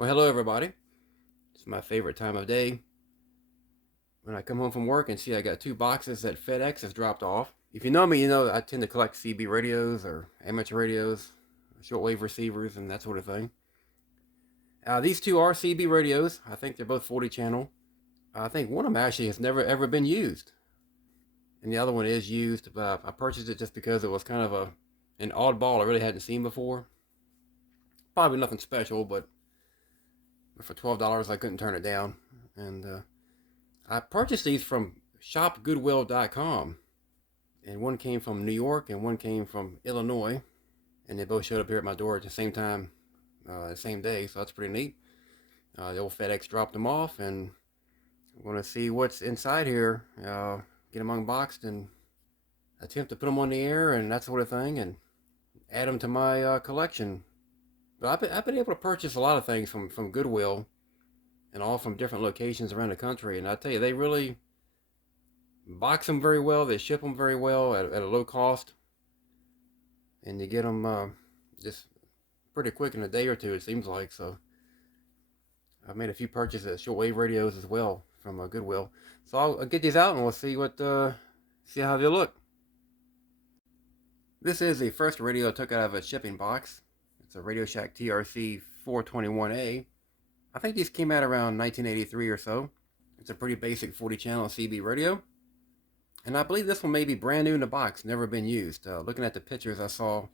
Well, hello everybody. It's my favorite time of day when I come home from work and see I got two boxes that FedEx has dropped off. If you know me, you know I tend to collect CB radios or amateur radios, shortwave receivers, and that sort of thing. These two are CB radios. I think they're both 40 channel. I think one of them actually has never ever been used, and the other one is used. But I purchased it just because it was kind of an oddball I really hadn't seen before. Probably nothing special, but for $12 I couldn't turn it down. And I purchased these from shopgoodwill.com, and one came from New York and one came from Illinois, and they both showed up here at my door at the same time, the same day, so that's pretty neat. The old FedEx dropped them off, and I'm going to see what's inside here, get them unboxed, and attempt to put them on the air and that sort of thing, and add them to my collection. But I've been able to purchase a lot of things from Goodwill, and all from different locations around the country, and I tell you, they really box them very well. They ship them very well at a low cost, and you get them just pretty quick in a day or two, it seems like. So I've made a few purchases of shortwave radios as well from Goodwill. So I'll get these out and we'll see see how they look. This is the first radio I took out of a shipping box. It's a Radio Shack TRC-421A. I think these came out around 1983 or so. It's a pretty basic 40 channel CB radio. And I believe this one may be brand new in the box, never been used. Looking at the pictures I saw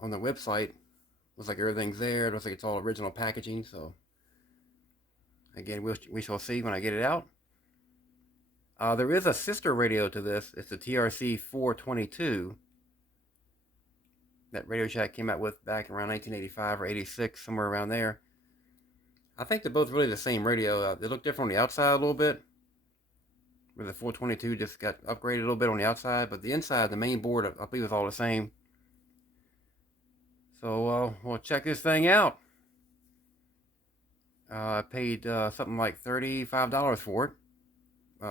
on the website, looks like everything's there. It looks like it's all original packaging. So again, we shall see when I get it out. There is a sister radio to this. It's the TRC-422 that Radio Shack came out with back around 1985 or 86, somewhere around there. I think they're both really the same radio. They look different on the outside a little bit, where the 422 just got upgraded a little bit on the outside, but the inside, the main board, I believe is all the same. So we'll check this thing out. I paid something like $35 for it,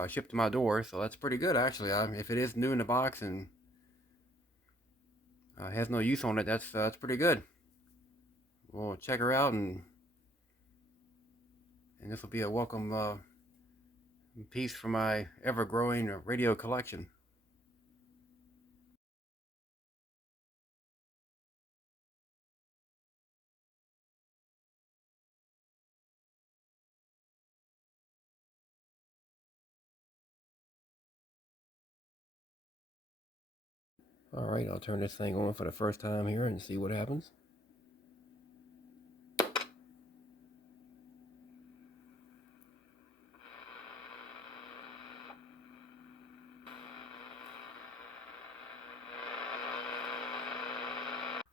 shipped to my door, so that's pretty good actually. If it is new in the box and has no use on it, that's pretty good. We'll check her out, and this will be a welcome piece for my ever-growing radio collection. Alright, I'll turn this thing on for the first time here and see what happens.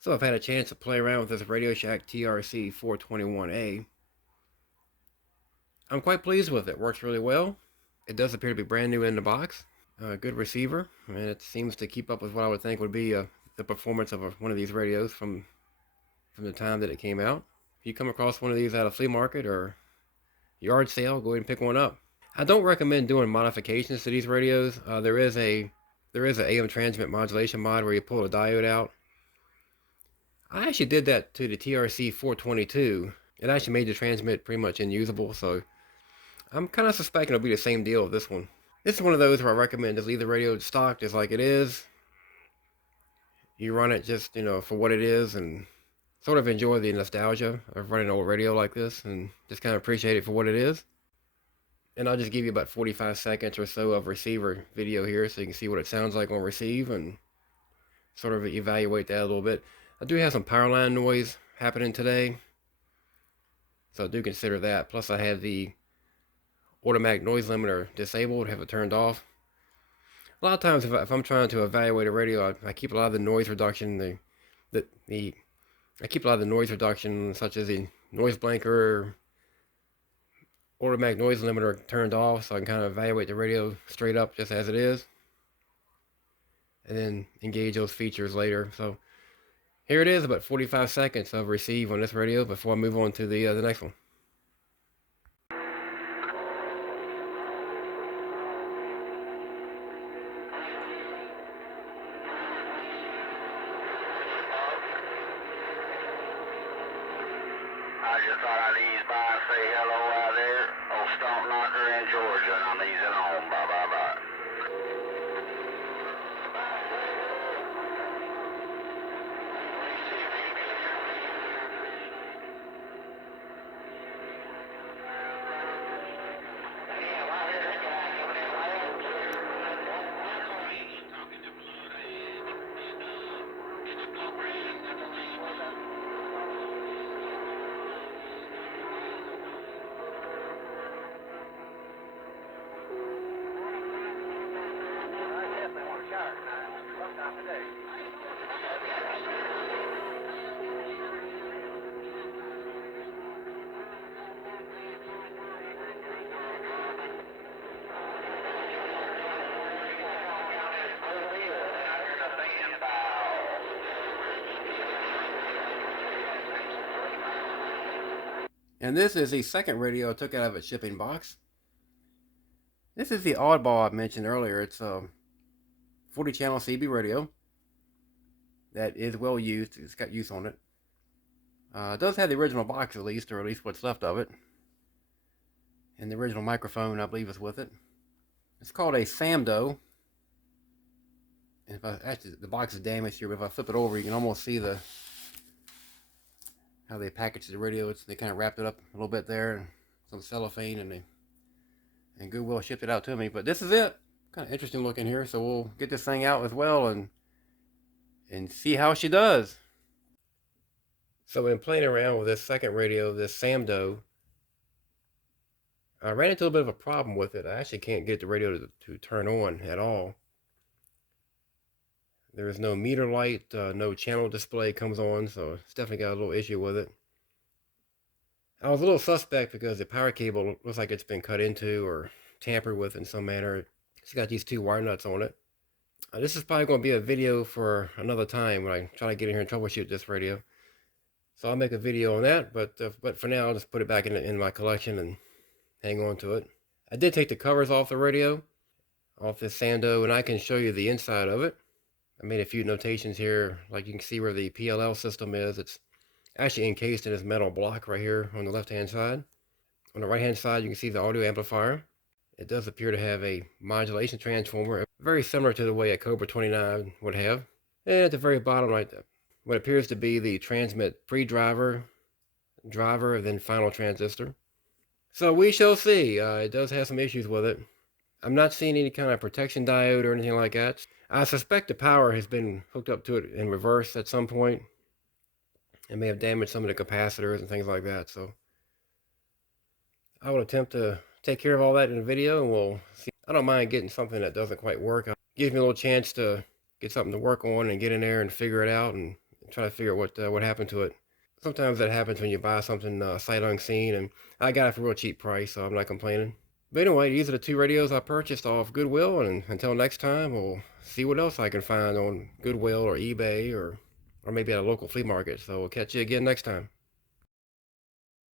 So I've had a chance to play around with this Radio Shack TRC-421A. I'm quite pleased with it. Works really well. It does appear to be brand new in the box. Good receiver, and it seems to keep up with what I would think would be the performance of one of these radios from the time that it came out. If you come across one of these at a flea market or yard sale, go ahead and pick one up. I don't recommend doing modifications to these radios. There is an AM transmit modulation mod where you pull a diode out. I actually did that to the TRC-422. It actually made the transmit pretty much unusable, so I'm kind of suspecting it'll be the same deal with this one. This is one of those where I recommend just leave the radio stock just like it is. You run it just, for what it is, and sort of enjoy the nostalgia of running an old radio like this, and just kind of appreciate it for what it is. And I'll just give you about 45 seconds or so of receiver video here so you can see what it sounds like on receive and sort of evaluate that a little bit. I do have some power line noise happening today, so I do consider that. Plus I have the automatic noise limiter disabled, have it turned off. A lot of times if I'm trying to evaluate a radio, I keep a lot of the noise reduction, I keep a lot of the noise reduction, such as the noise blanker, automatic noise limiter turned off, so I can kind of evaluate the radio straight up just as it is, and then engage those features later. So here it is, about 45 seconds of receive on this radio before I move on to the next one. I just thought I'd ease by and say hello out there. Old Stump Knocker in Georgia, and I'm easing home. Bye, bye, bye. And this is the second radio I took out of its shipping box. This is the oddball I mentioned earlier. It's a 40 channel CB radio that is well used. It's got use on it. It does have the original box released, or at least what's left of it. And the original microphone, I believe, is with it. It's called a Samdo. And if actually the box is damaged here, but if I flip it over, you can almost see how they packaged the radio. They kind of wrapped it up a little bit there, and some cellophane, and Goodwill shipped it out to me. But this is it. Kind of interesting looking here. So we'll get this thing out as well and see how she does. So in playing around with this second radio, this Samdo, I ran into a bit of a problem with it. I actually can't get the radio to turn on at all. There is no meter light, no channel display comes on, so it's definitely got a little issue with it. I was a little suspect because the power cable looks like it's been cut into or tampered with in some manner. It's got these 2 wire nuts on it. This is probably going to be a video for another time when I try to get in here and troubleshoot this radio. So I'll make a video on that, but for now I'll just put it back in my collection and hang on to it. I did take the covers off the radio, off this Samdo, and I can show you the inside of it. I made a few notations here, like you can see where the PLL system is. It's actually encased in this metal block right here on the left-hand side. On the right-hand side, you can see the audio amplifier. It does appear to have a modulation transformer, very similar to the way a Cobra 29 would have. And at the very bottom right there, what appears to be the transmit pre-driver, driver, then final transistor. So we shall see. It does have some issues with it. I'm not seeing any kind of protection diode or anything like that. I suspect the power has been hooked up to it in reverse at some point. It may have damaged some of the capacitors and things like that. So I will attempt to take care of all that in a video, and we'll see. I don't mind getting something that doesn't quite work. It gives me a little chance to get something to work on and get in there and figure it out and try to figure out what happened to it. Sometimes that happens when you buy something sight unseen, and I got it for a real cheap price, so I'm not complaining. But anyway, these are the 2 radios I purchased off Goodwill, and until next time, we'll see what else I can find on Goodwill or eBay or maybe at a local flea market. So we'll catch you again next time.